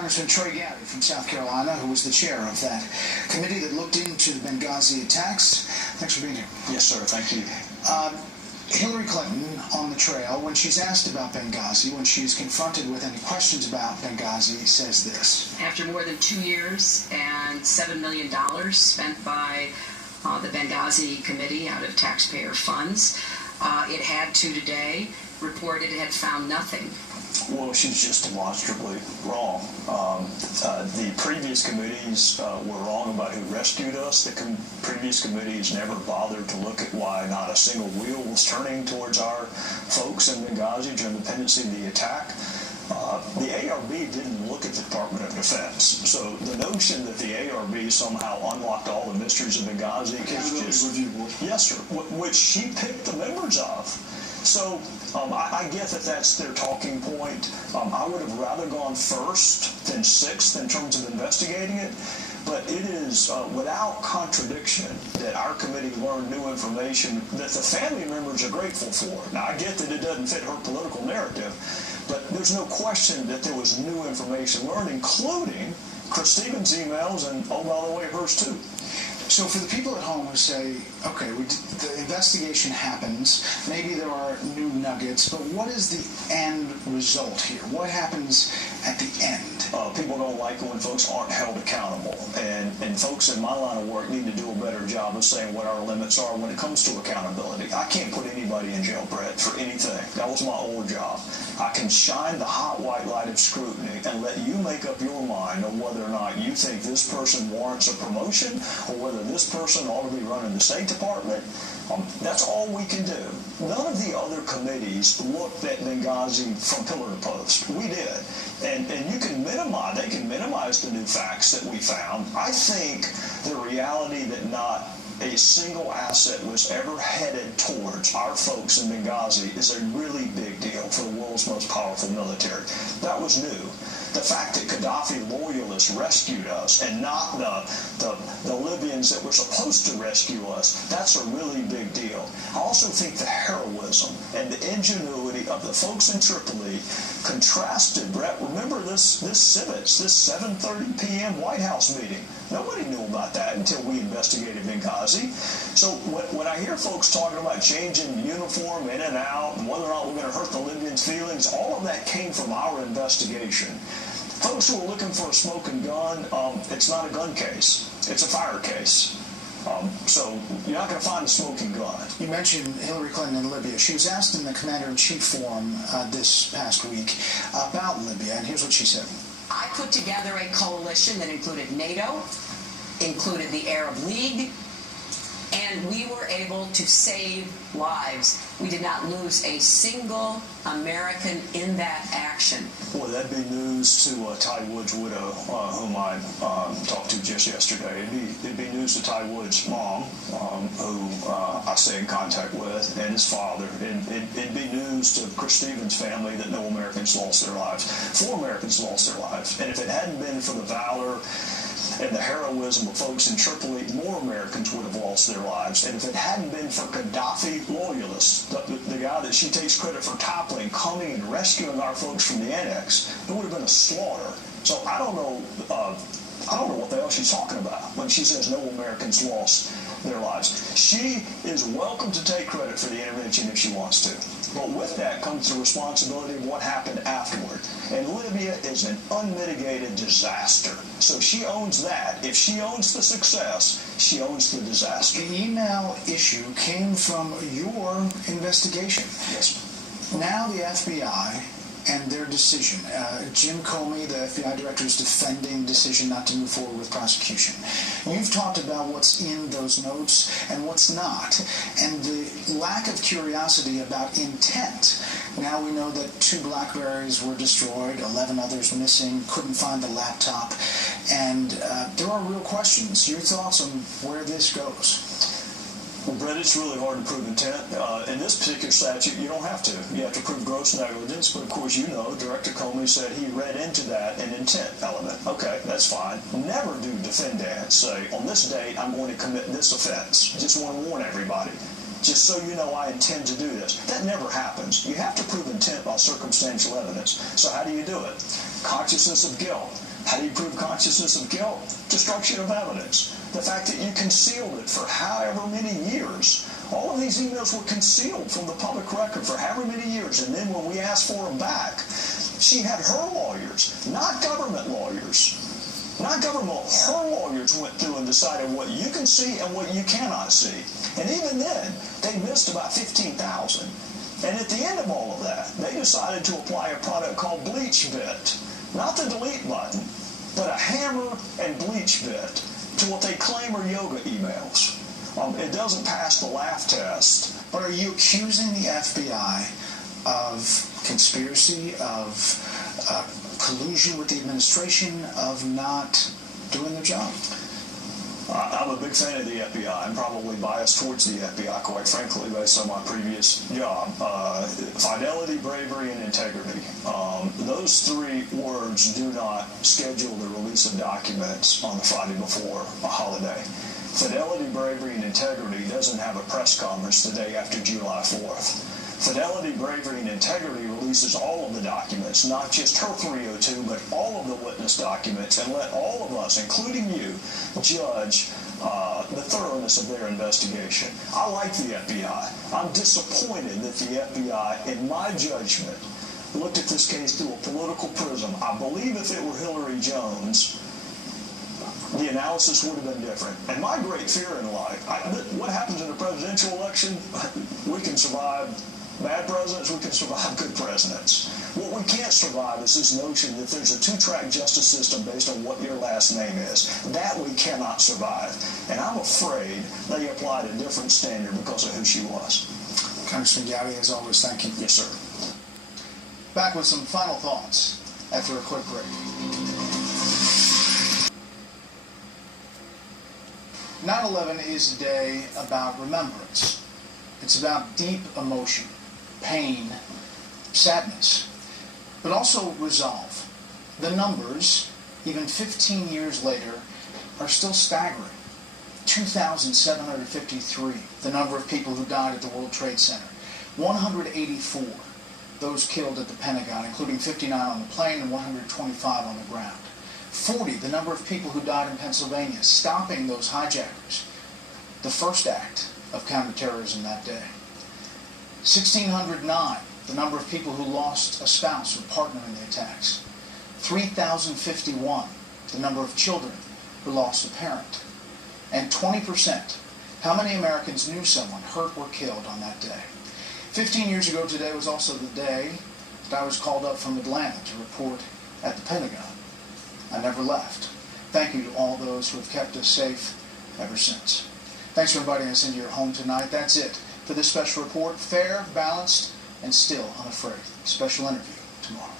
Congressman Trey Gowdy from South Carolina, who was the chair of that committee that looked into the Benghazi attacks. Thanks for being here. Yes, sir. Thank you. Hillary Clinton on the trail, when she's asked about Benghazi, when she's confronted with any questions about Benghazi, says this. After more than 2 years and $7 million spent by the Benghazi Committee out of taxpayer funds, it had to today report it had found nothing. Well, she's just demonstrably wrong. The previous committees were wrong about who rescued us. The previous committees never bothered to look at why not a single wheel was turning towards our folks in Benghazi during the pendency of the attack. The ARB didn't look at the Department of Defense. So the notion that the ARB somehow unlocked all the mysteries of Benghazi is just... Yes, sir. Which she picked the members of. So I get that that's their talking point. I would have rather gone first than sixth in terms of investigating it. But it is without contradiction that our committee learned new information that the family members are grateful for. Now, I get that it doesn't fit her political narrative, but there's no question that there was new information learned, including Chris Stevens' emails and, oh, by the way, hers too. So for the people at home who say, okay, the investigation happens, maybe there are new nuggets, but what is the end result here? What happens at the end? People don't like it when folks aren't held accountable, and folks in my line of work need to do a better job of saying what our limits are when it comes to accountability. I can't put anybody in jail, Brett, for anything. That was my old job. I can shine the hot white light of scrutiny and let you make up your mind on whether or not you think this person warrants a promotion or whether this person ought to be running the State Department. That's all we can do. None of the other committees looked at Benghazi from pillar to post. We did. And you can minimize, they can minimize the new facts that we found. I think the reality that not a single asset was ever headed towards our folks in Benghazi is a really big deal for the world's most powerful military. That was new. The fact that Gaddafi loyalists rescued us and not the Libyans that were supposed to rescue us, that's a really big deal. I also think the heroism and the ingenuity of the folks in Tripoli contrasted, Brett, remember this Civics, this 7:30 p.m. White House meeting. Nobody knew about that until we investigated Benghazi. So when I hear folks talking about changing uniform in and out and whether or not we're going to hurt the Libyans' feelings, all of that came from our investigation. Folks who are looking for a smoking gun, it's not a gun case. It's a fire case. So you're not going to find a smoking gun. You mentioned Hillary Clinton in Libya. She was asked in the Commander-in-Chief Forum this past week about Libya, and here's what she said. I put together a coalition that included NATO, included the Arab League, and we were able to save lives. We did not lose a single American in that action. Boy, that'd be news to Ty Wood's widow, whom I talked to just yesterday. It'd be news to Ty Wood's mom, who I stay in contact with, and his father. It'd be news to Chris Stevens' family that no Americans lost their lives. 4 Americans lost their lives. And if it hadn't been for the valor and the heroism of folks in Tripoli, more Americans would have lost their lives. And if it hadn't been for Gaddafi loyalists, the guy that she takes credit for toppling, coming and rescuing our folks from the annex, it would have been a slaughter. So I don't know what the hell she's talking about when she says no Americans lost their lives. She is welcome to take credit for the intervention if she wants to. But with that comes the responsibility of what happened afterward. And Libya is an unmitigated disaster. So she owns that. If she owns the success, she owns the disaster. The email issue came from your investigation. Yes. Now the FBI and their decision. Jim Comey, the FBI director, is defending decision not to move forward with prosecution. You've talked about what's in those notes and what's not, and the lack of curiosity about intent. Now we know that 2 BlackBerries were destroyed, 11 others missing, couldn't find the laptop, and there are real questions. Your thoughts on where this goes? Well, Brett, it's really hard to prove intent. In this particular statute, you don't have to. You have to prove gross negligence, but of course you know Director Comey said he read into that an intent element. Okay, that's fine. Never do defendants say, on this date, I'm going to commit this offense. Just want to warn everybody. Just so you know I intend to do this. That never happens. You have to prove intent by circumstantial evidence. So how do you do it? Consciousness of guilt. How do you prove consciousness of guilt? Destruction of evidence. The fact that you concealed it for however many years. All of these emails were concealed from the public record for however many years. And then when we asked for them back, she had her lawyers, not government lawyers. Not government, her lawyers went through and decided what you can see and what you cannot see. And even then, they missed about 15,000. And at the end of all of that, they decided to apply a product called bleach bit. Not the delete button, but a hammer and bleach bit to what they claim are yoga emails. It doesn't pass the laugh test. But are you accusing the FBI of conspiracy, of collusion with the administration, of not doing their job? I'm a big fan of the FBI. I'm probably biased towards the FBI, quite frankly, based on my previous job. Fidelity, bravery, and integrity. Those three words do not schedule the release of documents on the Friday before a holiday. Fidelity, bravery, and integrity doesn't have a press conference the day after July 4th. Fidelity, bravery, and integrity releases all of the documents, not just her 302, but all of the witness documents, and let all of us, including you, judge the thoroughness of their investigation. I like the FBI. I'm disappointed that the FBI, in my judgment, looked at this case through a political prism. I believe if it were Hillary Jones, the analysis would have been different. And my great fear in life, what happens in a presidential election, we can survive bad presidents, we can survive good presidents. What we can't survive is this notion that there's a two-track justice system based on what your last name is. That we cannot survive. And I'm afraid they applied a different standard because of who she was. Congressman Gowdy, as always, thank you. Yes, sir. Back with some final thoughts after a quick break. 9/11 is a day about remembrance. It's about deep emotion, pain, sadness, but also resolve. The numbers, even 15 years later, are still staggering. 2,753, the number of people who died at the World Trade Center. 184, those killed at the Pentagon, including 59 on the plane and 125 on the ground. 40, the number of people who died in Pennsylvania, stopping those hijackers. The first act of counterterrorism that day. 1,609, the number of people who lost a spouse or partner in the attacks. 3,051, the number of children who lost a parent. And 20%, how many Americans knew someone hurt or killed on that day? 15 years ago today was also the day that I was called up from Atlanta to report at the Pentagon. I never left. Thank you to all those who have kept us safe ever since. Thanks for inviting us into your home tonight. That's it for this special report. Fair, balanced, and still unafraid. Special interview tomorrow.